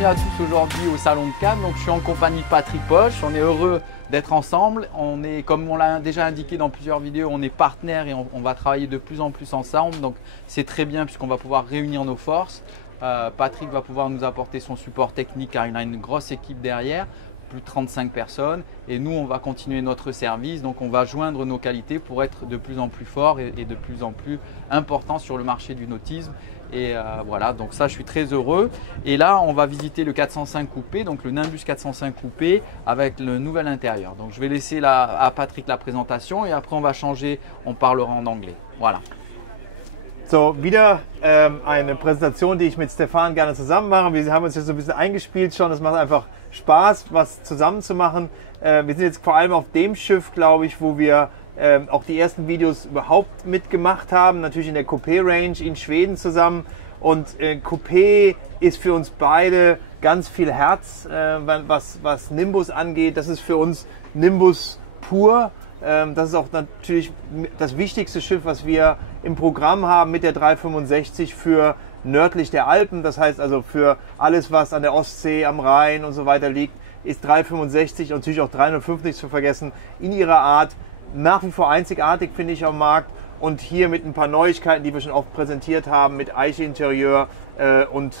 bienvenue à tous aujourd'hui au Salon de Cannes. Donc, je suis en compagnie de Patrick Polch. On est heureux d'être ensemble. On est, comme on l'a déjà indiqué dans plusieurs vidéos, on est partenaires et on va travailler de plus en plus ensemble. Donc, c'est très bien puisqu'on va pouvoir réunir nos forces. Patrick va pouvoir nous apporter son support technique car il a une grosse équipe derrière, plus de 35 personnes. Et nous, on va continuer notre service. Donc, on va joindre nos qualités pour être de plus en plus fort et de plus en plus important sur le marché du nautisme. Et voilà, donc ça, je suis très heureux. Et là, on va visiter le 405 Coupé, donc le Nimbus 405 Coupé avec le nouvel intérieur. Donc, je vais laisser à Patrick la présentation et après, on va changer, on parlera en anglais. Voilà. So, wieder eine Präsentation, die ich mit Stefan gerne zusammen mache. Wir haben uns jetzt so ein bisschen eingespielt schon. Es macht einfach Spaß, was zusammen zu machen. Wir sind jetzt vor allem auf dem Schiff, glaube ich, wo wir auch die ersten Videos überhaupt mitgemacht haben. Natürlich in der Coupé Range in Schweden zusammen. Und Coupé ist für uns beide ganz viel Herz, was Nimbus angeht. Das ist für uns Nimbus pur. Das ist auch natürlich das wichtigste Schiff, was wir im Programm haben mit der 365 für nördlich der Alpen. Das heißt also für alles, was an der Ostsee, am Rhein und so weiter liegt, ist 365 und natürlich auch 305 nicht zu vergessen in ihrer Art. Nach wie vor einzigartig, finde ich, am Markt. Und hier mit ein paar Neuigkeiten, die wir schon oft präsentiert haben, mit Eiche-Interieur und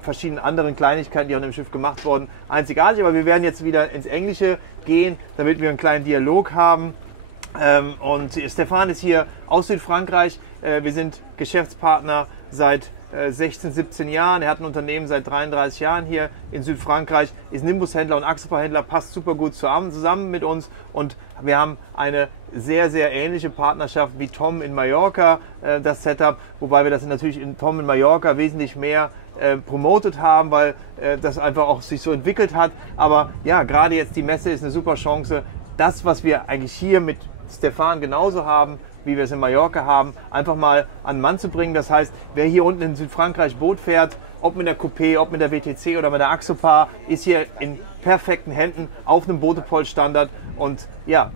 verschiedenen anderen Kleinigkeiten, die auch im Schiff gemacht wurden. Einzigartig, aber wir werden jetzt wieder ins Englische gehen, damit wir einen kleinen Dialog haben. Und Stefan ist hier aus Südfrankreich. Wir sind Geschäftspartner seit 16, 17 Jahren. Er hat ein Unternehmen seit 33 Jahren hier in Südfrankreich, ist Nimbus-Händler und Axopar-Händler, passt super gut zusammen mit uns und wir haben eine sehr, sehr ähnliche Partnerschaft wie Tom in Mallorca, das Setup, wobei wir das natürlich in Tom in Mallorca wesentlich mehr promotet haben, weil das einfach auch sich so entwickelt hat. Aber ja, gerade jetzt die Messe ist eine super Chance, das, was wir eigentlich hier mit Stefan genauso haben, wie wir es in Mallorca haben, einfach mal an den Mann zu bringen. Das heißt, wer hier unten in Südfrankreich Boot fährt, ob mit der Coupé, ob mit der WTC oder mit der Axopar, ist hier in perfekten Händen auf einem Boote-Polch-Standard. Und ja,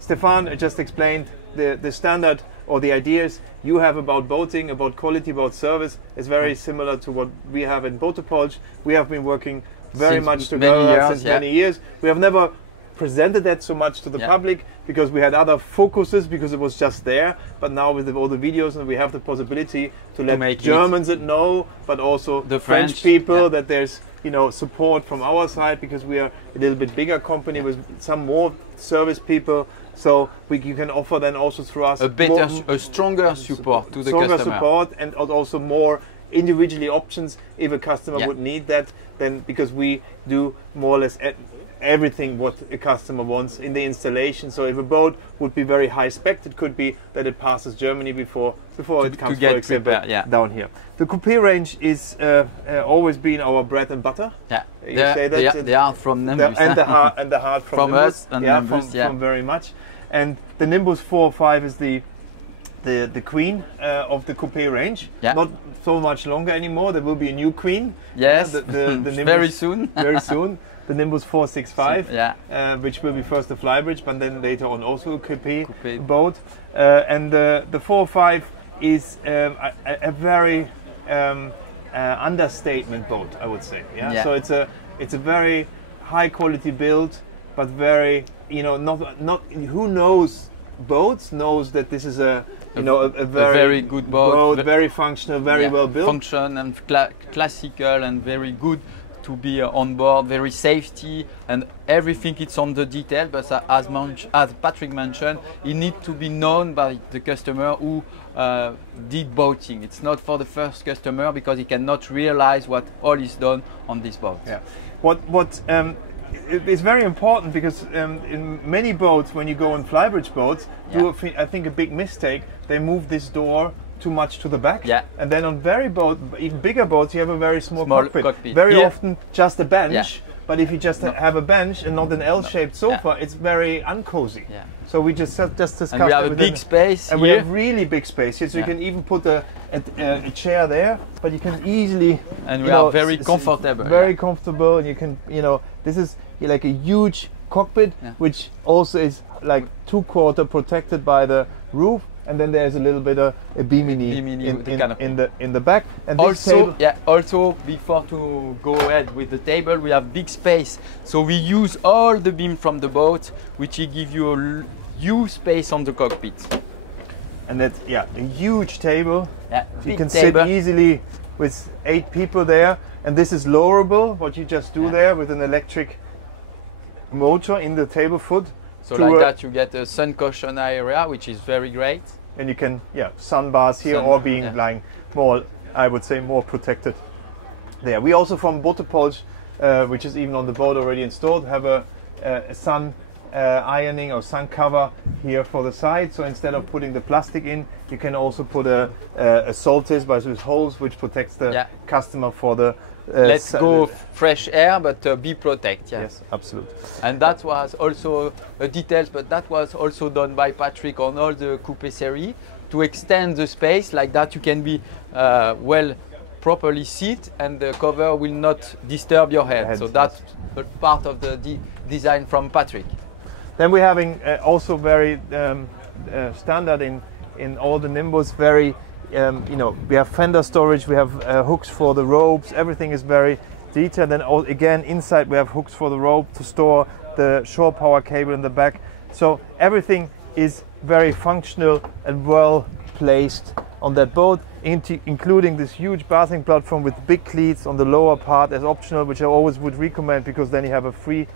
Stefan just explained the standard or the ideas you have about boating, about quality, about service is very similar to what we have in Boote-Polch. We have been working very much together since many years. We have never presented that so much to the public because we had other focuses because it was just there, but now with all the videos and we have the possibility to let Germans know, but also the French people that there's support from our side because we are a little bit bigger company with some more service people, so you can offer then also through us a stronger support to the customer. Support and also more individually options if a customer would need that, then because we do more or less everything what a customer wants in the installation. So if a boat would be very high spec, it could be that it passes Germany before it comes, for example, down here. The Coupé range is always been our bread and butter. Yeah, they are from Nimbus. And the heart from Nimbus. Us and Nimbus, from very much. And the Nimbus 405 is the queen of the Coupé range. Not so much longer anymore. There will be a new queen. Yes, the Nimbus, very soon. Very soon. The Nimbus 465, which will be first the flybridge, but then later on also a Coupé boat. And the 405 is a very understatement boat, I would say. So it's a very high quality build, but very not who knows boats knows that this is a very good boat, very functional, very well built, function and classical and very good to be on board, very safety and everything. It's on the detail, but as Patrick mentioned, it needs to be known by the customer who did boating. It's not for the first customer because he cannot realize what all is done on this boat. It's very important because in many boats, when you go on flybridge boats, do I think a big mistake. They move this door too much to the back, and then on even bigger boats, you have a very small cockpit. Very often just a bench, but if you just have a bench and not an L-shaped sofa, it's very uncozy. So we just discussed. And we have a big space and here. We have really big space here, so you can even put a chair there, but you can easily. And we are very comfortable. Very comfortable, and you can this is like a huge cockpit, which also is like 2/4 protected by the roof. and then there's a little bit of a bimini in the back. And this also, also before to go ahead with the table, we have big space, so we use all the beam from the boat, which will give you a huge space on the cockpit. And that's a huge table. Yeah, you can sit easily with 8 people there, and this is lowerable. What you just do there with an electric motor in the table foot. So like that you get a sun cushion area, which is very great. And you can sunbath here or being lying more, I would say, more protected there. We also from Boote Polch, which is even on the boat already installed, have a sun ironing or sun cover here for the side. So instead of putting the plastic in, you can also put a Soltis with holes, which protects the customer for the let's go fresh air, but be protected. Yes, absolutely. And that was also details, but that was also done by Patrick on all the Coupé series to extend the space like that. You can be properly sit, and the cover will not disturb your head. So that's a part of the design from Patrick. Then we're having also very standard in all the Nimbus, very we have fender storage, we have hooks for the ropes, everything is very detailed. And again, inside we have hooks for the rope to store the shore power cable in the back. So everything is very functional and well placed on that boat, including this huge bathing platform with big cleats on the lower part as optional, which I always would recommend, because then you have a free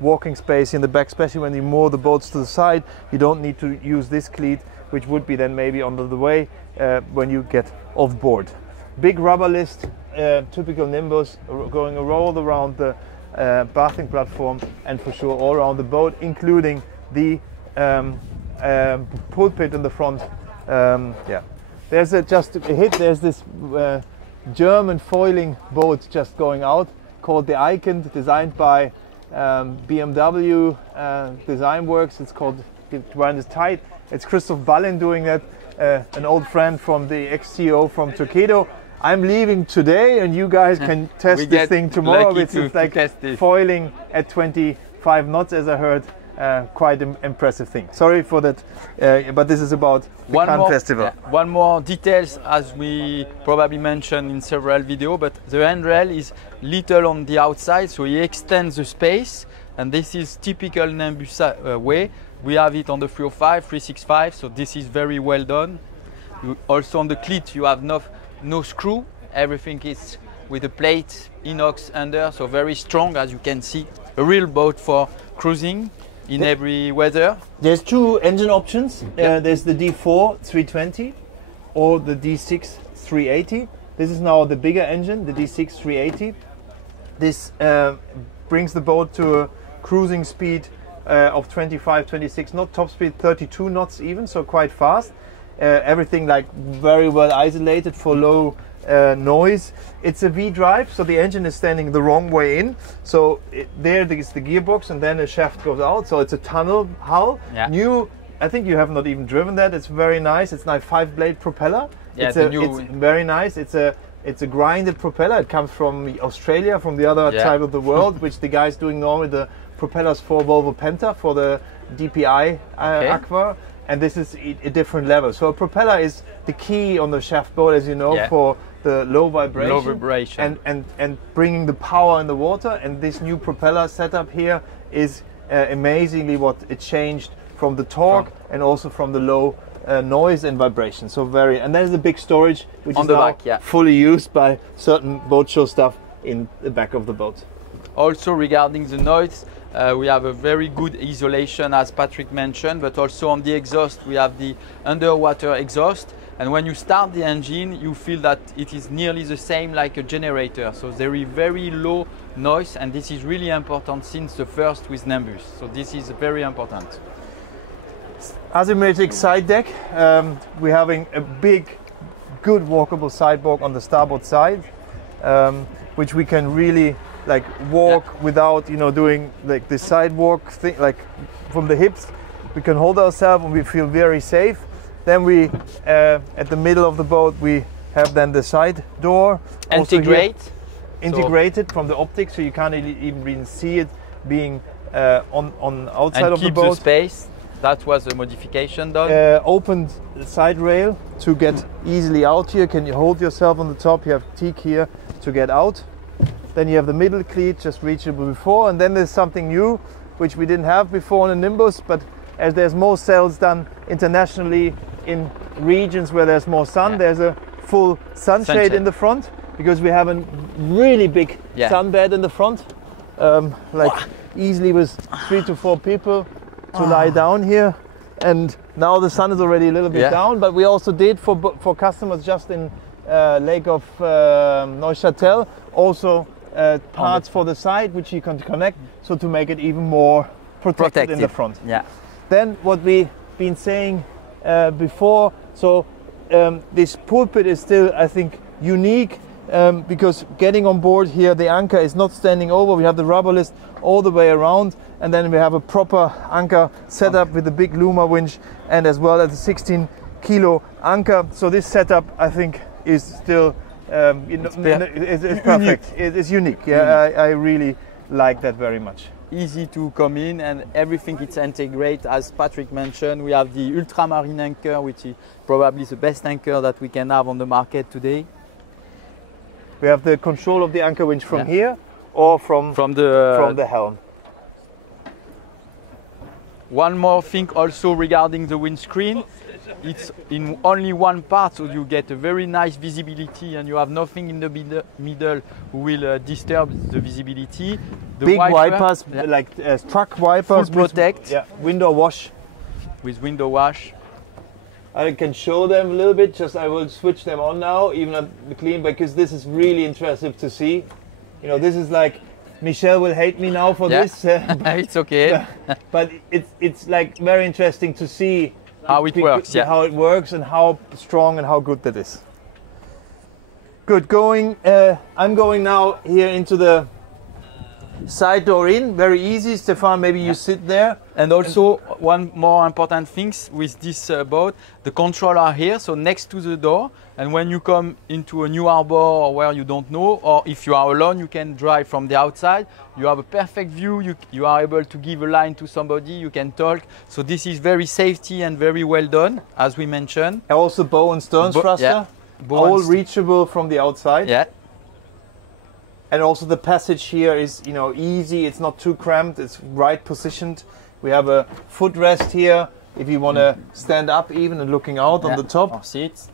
walking space in the back, especially when you moor the boats to the side. You don't need to use this cleat, which would be then maybe under the way when you get off board. Big rubber list, typical Nimbus, going all around the bathing platform and for sure all around the boat, including the pulpit in the front. There's just a hit. There's this German foiling boat just going out called the Icon, designed by BMW Design Works. It's called The Wind is Tight. It's Christoph Ballin doing that, an old friend from the ex-CEO from Torqeedo. I'm leaving today, and you guys can test this thing tomorrow. It's like foiling at 25 knots, as I heard. Quite an impressive thing. Sorry for that, but this is about the Cannes Festival. One more details, as we probably mentioned in several videos, but the handrail is little on the outside, so he extends the space, and this is typical Nimbus way. We have it on the 305, 365, so this is very well done. Also on the cleat, you have no screw. Everything is with a plate, inox under, so very strong, as you can see. A real boat for cruising in every weather. There's 2 engine options. There's the D4 320 or the D6 380. This is now the bigger engine, the D6 380. This brings the boat to a cruising speed of 25, 26 knots, top speed 32 knots even, so quite fast. Everything like very well isolated for low noise. It's a V drive, so the engine is standing the wrong way in. So there is the gearbox, and then a shaft goes out. So it's a tunnel hull. New. I think you have not even driven that. It's very nice. It's like 5-blade propeller. It's very nice. It's a grinded propeller. It comes from Australia, from the other side of the world, which the guy's doing normally the propellers for Volvo Penta, for the DPI Aqua, and this is a different level. So a propeller is the key on the shaft boat, as you know, for the low vibration, and bringing the power in the water. And this new propeller setup here is amazingly what it changed from the torque and also from the low noise and vibration. So and there's a big storage which is now fully used by certain boat show stuff in the back of the boat. Also regarding the noise, we have a very good isolation, as Patrick mentioned, but also on the exhaust we have the underwater exhaust, and when you start the engine you feel that it is nearly the same like a generator, so there is very low noise, and this is really important since the first with Nimbus, so this is very important. Asymmetric side deck. We're having a big, good walkable sidewalk on the starboard side, which we can really like walk without doing like the sidewalk thing, like from the hips. We can hold ourselves and we feel very safe. Then we at the middle of the boat we have then the side door integrated from the optics, so you can't even see it being on outside of the boat. And keep the space. That was a modification done. Opened side rail to get easily out here. Can you hold yourself on the top? You have teak here to get out. Then you have the middle cleat, just reachable before. And then there's something new, which we didn't have before on the Nimbus, but as there's more sales done internationally in regions where there's more sun, there's a full sunshade in the front, because we have a really big sunbed in the front. Easily with 3 to 4 people to lie down here. And now the sun is already a little bit down, but we also did for customers just in Lake of Neuchâtel also parts for the side which you can connect, so to make it even more protected in the front. Then what we've been saying before, so this pulpit is still, I think, unique because getting on board here, the anchor is not standing over. We have the rubber list all the way around, and then we have a proper anchor setup with the big Luma winch and as well as a 16 kilo anchor. So this setup, I think, is still it's perfect. It's unique. I really like that very much. Easy to come in, and everything is integrated. As Patrick mentioned, we have the ultramarine anchor, which is probably the best anchor that we can have on the market today. We have the control of the anchor winch from here or from the helm. One more thing also regarding the windscreen, it's in only one part, so you get a very nice visibility and you have nothing in the middle who will disturb the visibility. The big wipers, like truck wipers, full protect, window wash. With window wash. I can show them a little bit, just I will switch them on now, even on the clean, because this is really interesting to see. You know, this is like, Michelle will hate me now for this. It's okay. But it's like very interesting to see how it works. How it works and how strong and how good that is. Good, I'm going now here into the side door in, very easy. Stefan, maybe you sit there. And also one more important thing with this boat, the controls are here, so next to the door. And when you come into a new harbor or where you don't know, or if you are alone, you can drive from the outside. You have a perfect view, you are able to give a line to somebody, you can talk. So this is very safety and very well done, as we mentioned. And also bow and stern thruster, all reachable from the outside. And also the passage here is, you know, easy. It's not too cramped. It's right positioned. We have a footrest here if you want to stand up even and looking out on the top. Or seats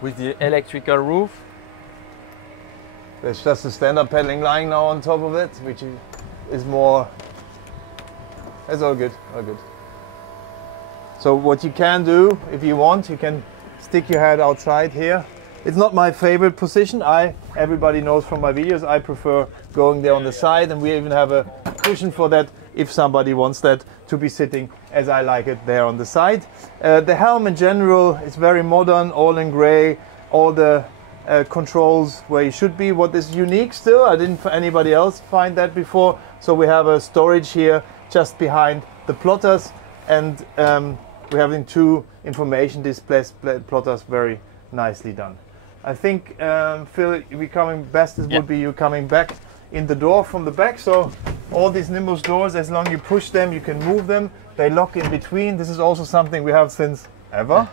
with the electrical roof. There's just a stand-up paddling line now on top of it, which is more. It's all good. All good. So what you can do, if you want, you can stick your head outside here. It's not my favorite position. Everybody knows from my videos, I prefer going there on the side, and we even have a cushion for that if somebody wants that to be sitting as I like it there on the side. The helm in general is very modern, all in gray, all the controls where you should be. What is unique still, I didn't for anybody else find that before. So we have a storage here just behind the plotters, and we're having 2 information displays, plotters, very nicely done. I think, Phil, would be you coming back in the door from the back. So all these Nimbus doors, as long as you push them, you can move them. They lock in between. This is also something we have since ever,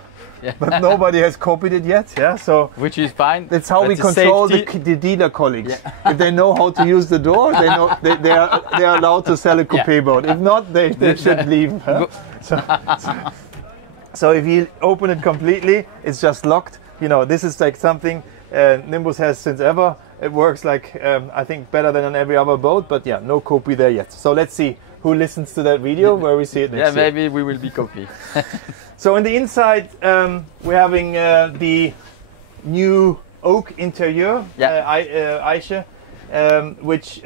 but nobody has copied it yet. So which is fine. That's how we control the dealer colleagues. If they know how to use the door, they know they are allowed to sell a Coupé boat. If not, they should leave. So if you open it completely, it's just locked. You know, this is like something Nimbus has since ever. It works like, I think, better than on every other boat, but no Coupé there yet. So let's see who listens to that video where we see it next year. Maybe we will be Coupé. So in the inside, we're having the new oak interior, Eiche, which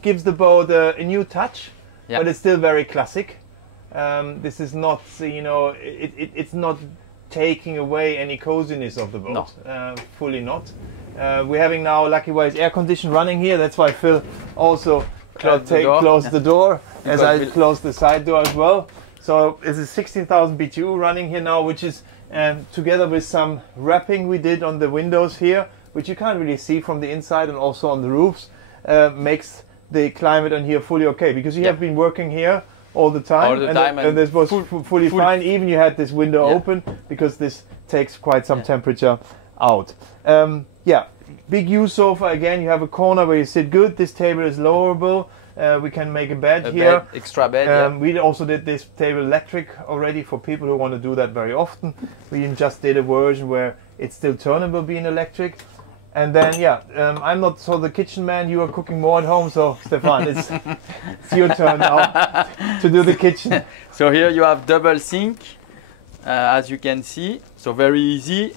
gives the boat a new touch, but it's still very classic. This is not, it's not taking away any coziness of the boat. No. Fully not. We're having now, lucky-wise, air condition running here. That's why Phil also closed the door as I closed the side door as well. So it's a 16,000 BTU running here now, which is together with some wrapping we did on the windows here, which you can't really see from the inside, and also on the roofs, makes the climate on here fully okay. Because you have been working here all the time. All the time, and this was fully full. fine. Even you had this window Yeah. open because this takes quite some temperature out. Yeah, big U sofa again. You have a corner where you sit good. This table is lowerable. We can make a bed here. Extra bed. We also did this table electric already for people who want to do that very often. We just did a version where it's still turnable being electric. And then, I'm not so the kitchen man. You are cooking more at home, so Stefan, it's your turn now to do the kitchen. So here you have double sink, as you can see. So very easy.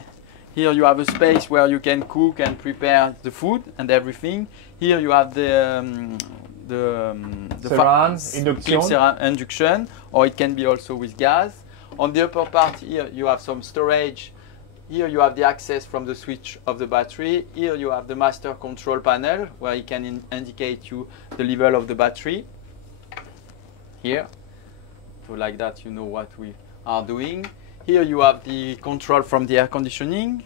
Here you have a space where you can cook and prepare the food and everything. Here you have the induction, or it can be also with gas. On the upper part here you have some storage. Here you have the access from the switch of the battery. Here you have the master control panel where it can indicate you the level of the battery. Here, so like that you know what we are doing. Here you have the control from the air conditioning.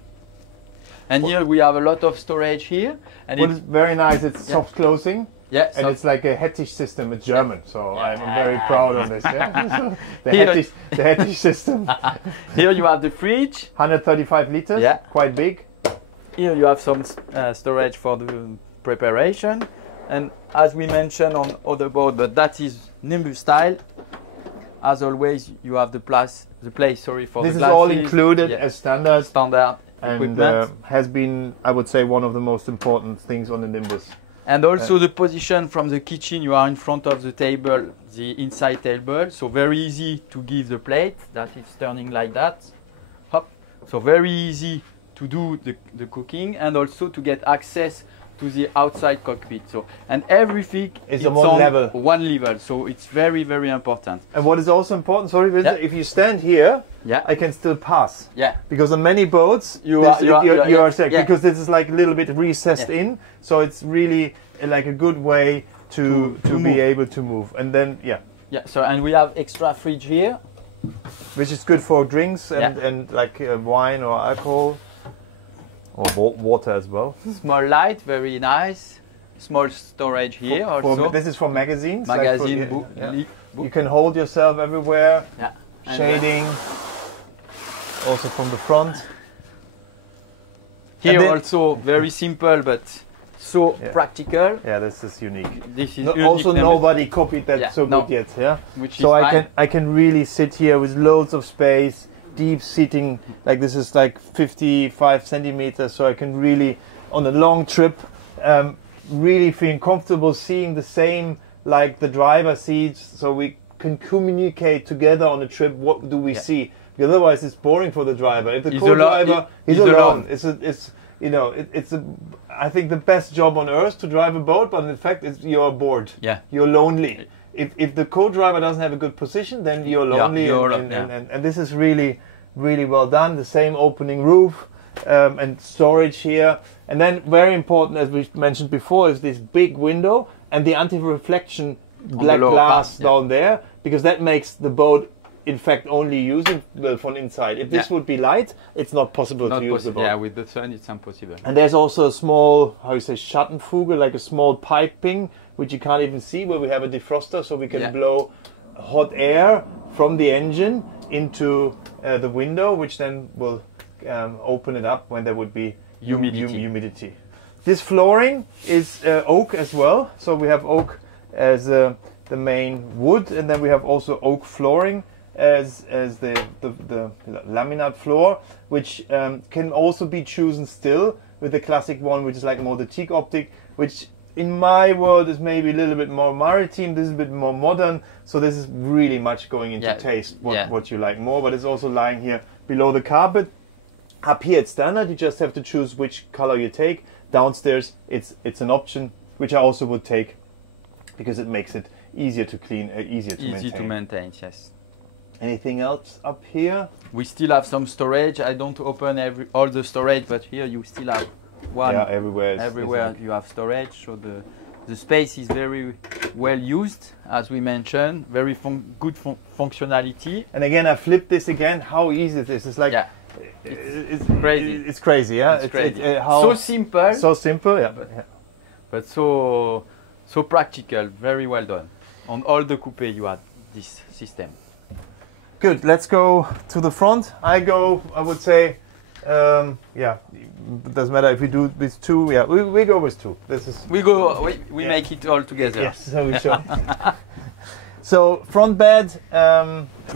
And here we have a lot of storage here. And it's very nice, it's soft closing. Yeah, and it's like a Hettich system, it's German, so I'm very proud of this. Yeah? the Hettich system. Here you have the fridge. 135 liters, quite big. Here you have some storage for the preparation. And as we mentioned on other board, but that is Nimbus style. As always, you have the place for the glasses. This is all included as standard and equipment. Has been, I would say, one of the most important things on the Nimbus. And also the position from the kitchen, you are in front of the table, the inside table, so very easy to give the plate, that is turning like that. Hop. So very easy to do the cooking and also to get access to the outside cockpit. So, and everything is on one level, so it's very, very important. And what is also important, sorry, Vincent, if you stand here, I can still pass. Yeah. Because on many boats, you are safe, because this is like a little bit recessed in, so it's really like a good way to be able to move. And then, so, and we have extra fridge here. Which is good for drinks and like wine or alcohol. Or water as well. Small light, very nice. Small storage here also. This is for magazines. Magazine, book. You can hold yourself everywhere. Yeah. Shading. Also from the front. Here also very simple but so practical. Yeah, this is unique. This is also nobody copied that good yet. Yeah. So I can really sit here with loads of space. Deep seating, like this is like 55 centimeters, so I can really, on a long trip, really feel comfortable seeing the same like the driver sees, so we can communicate together on a trip. What do we see? Because otherwise, it's boring for the driver. If the co-driver is alone, it's I think the best job on earth to drive a boat, but in fact, you're bored. Yeah, you're lonely. If the co-driver doesn't have a good position, then you're lonely, and this is really, really well done. The same opening roof and storage here. And then very important, as we mentioned before, is this big window and the anti-reflection black glass down there, because that makes the boat, in fact, only usable from inside. If this would be light, it's not possible to use the boat. Yeah, with the sun, it's impossible. And there's also a small, how you say, Schattenfuge, like a small piping, which you can't even see, where we have a defroster, so we can blow hot air from the engine into the window, which then will open it up when there would be humidity. This flooring is oak as well, so we have oak as the main wood, and then we have also oak flooring as the laminate floor, which can also be chosen still with the classic one, which is like more the teak optic, which in my world is maybe a little bit more maritime. This is a bit more modern, so this is really much going into taste, what you like more, but it's also lying here below the carpet. Up here it's standard, you just have to choose which color you take. Downstairs it's an option, which I also would take, because it makes it easier to clean, easier to maintain. Yes. Anything else up here? We still have some storage. I don't open all the storage, but here you still have one. Yeah, everywhere you have storage, so the space is very well used, as we mentioned. Very good functionality. And again, I flipped this again. How easy it is! It's like it's crazy. It's crazy, yeah. It's crazy. So simple. So simple, yeah. But so practical. Very well done. On all the Coupé you had this system. Good. Let's go to the front. I would say, yeah, it doesn't matter if we do with two. Yeah, we go with two. This is We make it all together. Yes, so we show. So front bed,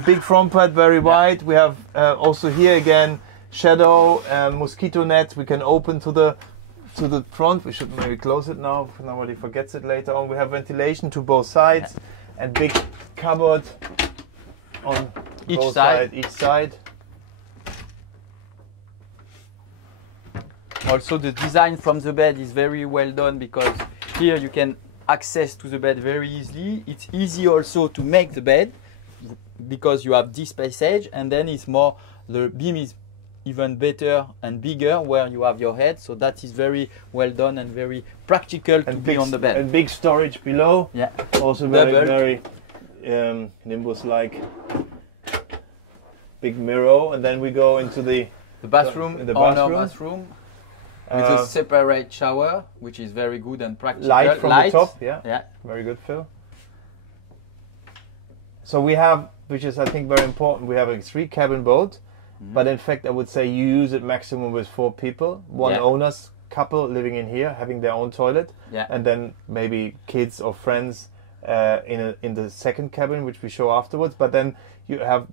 big front bed, very wide. We have also here again shadow, mosquito net. We can open to the front. We should maybe close it now if nobody forgets it later on. We have ventilation to both sides and big cupboard on each side. Also the design from the bed is very well done because here you can access to the bed very easily. It's easy also to make the bed because you have this passage, and then it's more, the beam is even better and bigger where you have your head, so that is very well done and very practical to be on the bed. And big storage below. Yeah. Also very Nimbus like. Big mirror, and then we go into the bathroom, bathroom with a separate shower, which is very good and practical. Light from the top, yeah. Very good, Phil. So we have, which is I think very important, we have a 3-cabin boat, but in fact I would say you use it maximum with 4 people, one owner's couple living in here, having their own toilet, and then maybe kids or friends in the second cabin, which we show afterwards. But then you have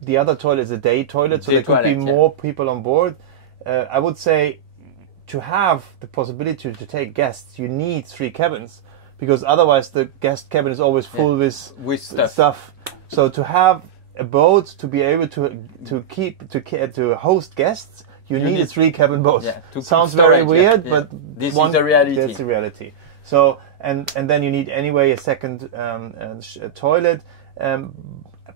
the other toilet is a day toilet, so there could be more people on board. I would say to have the possibility to take guests, you need 3 cabins, because otherwise the guest cabin is always full with stuff. So to have a boat to be able to host guests, you need a 3-cabin boat. Yeah, sounds very weird, but this is the reality. That's the reality. So and then you need anyway a second toilet.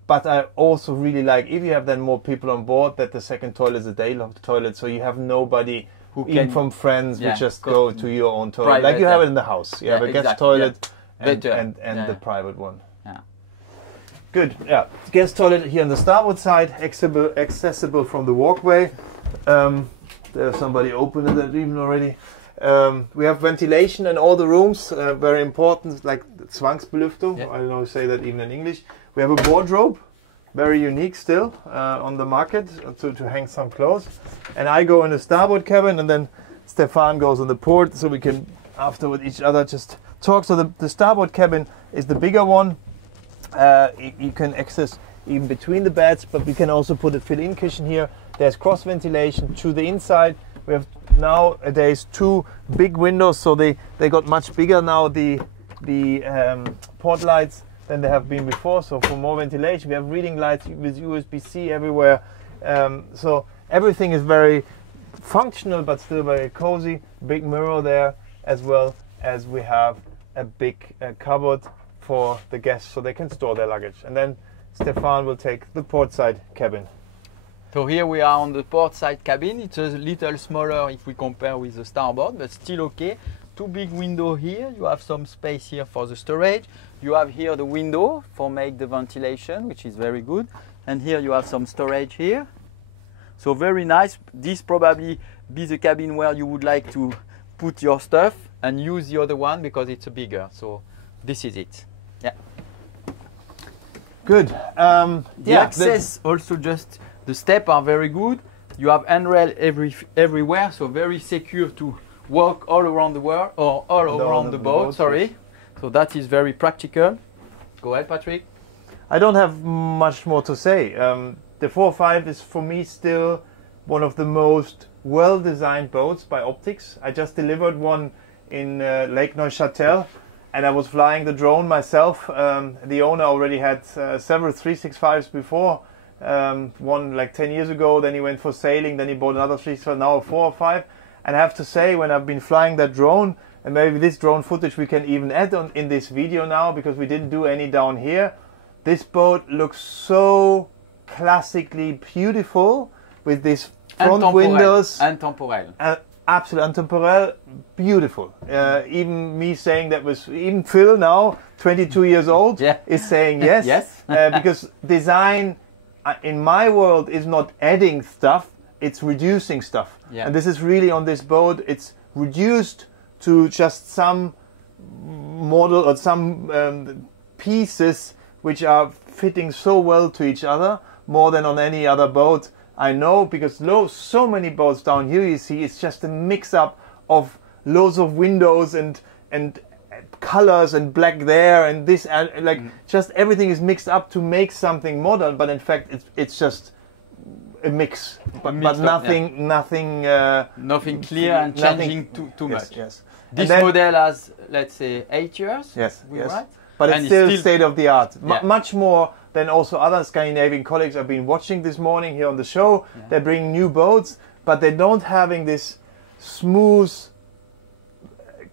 But I also really like, if you have then more people on board, that the second toilet is a day-locked toilet, so you have nobody who can, from friends, who just go to your own toilet. Private, like you have it in the house. You have a guest toilet and the private one. Yeah. Good. Yeah. Guest toilet here on the starboard side, accessible from the walkway. There's somebody opened it even already. We have ventilation in all the rooms, very important, like Zwangsbelüftung. I don't know how to say that even in English. We have a wardrobe, very unique still on the market, to hang some clothes. And I go in the starboard cabin, and then Stefan goes on the port, so we can afterward each other just talk. So the starboard cabin is the bigger one. You can access even between the beds, but we can also put a fill-in cushion here. There's cross ventilation to the inside. We have nowadays 2 big windows, so they got much bigger now, the port lights, than they have been before. So for more ventilation, we have reading lights with USB-C everywhere. So everything is very functional, but still very cozy. Big mirror there, as well as we have a big cupboard for the guests, so they can store their luggage. And then Stefan will take the port side cabin. So here we are on the port side cabin. It's a little smaller if we compare with the starboard, but still okay. 2 big windows here. You have some space here for the storage. You have here the window for make the ventilation, which is very good. And here you have some storage here. So very nice. This probably be the cabin where you would like to put your stuff and use the other one because it's bigger. So this is it. Yeah. Good. The access also, just the steps are very good. You have handrail everywhere, so very secure to walk all around the world or all around the boat. Sorry. So that is very practical. Go ahead, Patrick. I don't have much more to say. The 405 is for me still one of the most well-designed boats by Optics. I just delivered one in Lake Neuchâtel, and I was flying the drone myself. The owner already had several 365s before. One like 10 years ago, then he went for sailing, then he bought another 365, now a 405. And I have to say, when I've been flying that drone, and maybe this drone footage we can even add on in this video now, because we didn't do any down here. This boat looks so classically beautiful with these front windows. Intemporel. Absolutely intemporel, beautiful. Even me saying that was, even Phil now, 22 years old, is saying yes. Yes. Because design in my world is not adding stuff, it's reducing stuff. Yeah. And this is really on this boat, it's reduced to just some model or some pieces which are fitting so well to each other, more than on any other boat I know, because so many boats down here you see, it's just a mix up of loads of windows and colors and black there and this, like just everything is mixed up to make something modern, but in fact it's just a mix, but nothing clear and changing too much. Yes. This model has, let's say, 8 years. Yes. Right? But and it's still state of the art. Yeah. Much more than also other Scandinavian colleagues I've been watching this morning here on the show. Yeah. They're bringing new boats, but they don't having this smooth,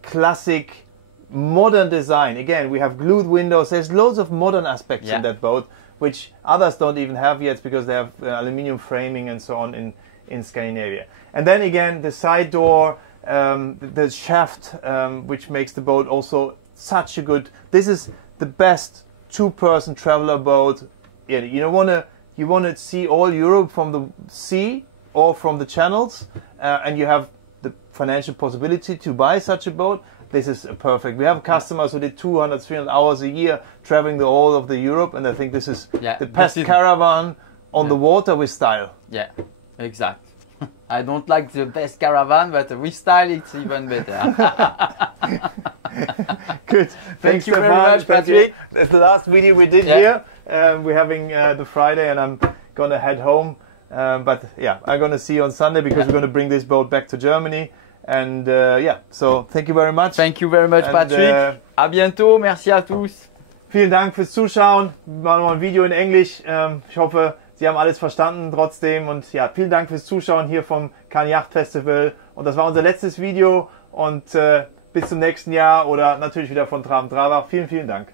classic, modern design. Again, we have glued windows. There's loads of modern aspects in that boat, which others don't even have yet because they have aluminium framing and so on in Scandinavia. And then again, the side door, the shaft, which makes the boat also such a good. This is the best two-person traveler boat. Yeah, you want to see all Europe from the sea or from the channels, and you have the financial possibility to buy such a boat. This is perfect. We have customers who did 200, 300 hours a year traveling the whole of the Europe, and I think this is the best caravan on the water with style. Yeah, exact. I don't like the best caravan, but with style it's even better. Good. Thank you very much, Patrick. That's the last video we did here. We're having the Friday, and I'm going to head home. But yeah, I'm going to see you on Sunday because we're going to bring this boat back to Germany. And so thank you very much. Thank you very much, Patrick. À bientôt. Merci à tous. Vielen Dank fürs Zuschauen. Machen wir mal ein Video in Englisch. Ich hoffe, Sie haben alles verstanden trotzdem. Und ja, vielen Dank fürs Zuschauen hier vom Kann Yacht Festival. Und das war unser letztes Video. Und bis zum nächsten Jahr oder natürlich wieder von Traben-Trarbach. Vielen, vielen Dank.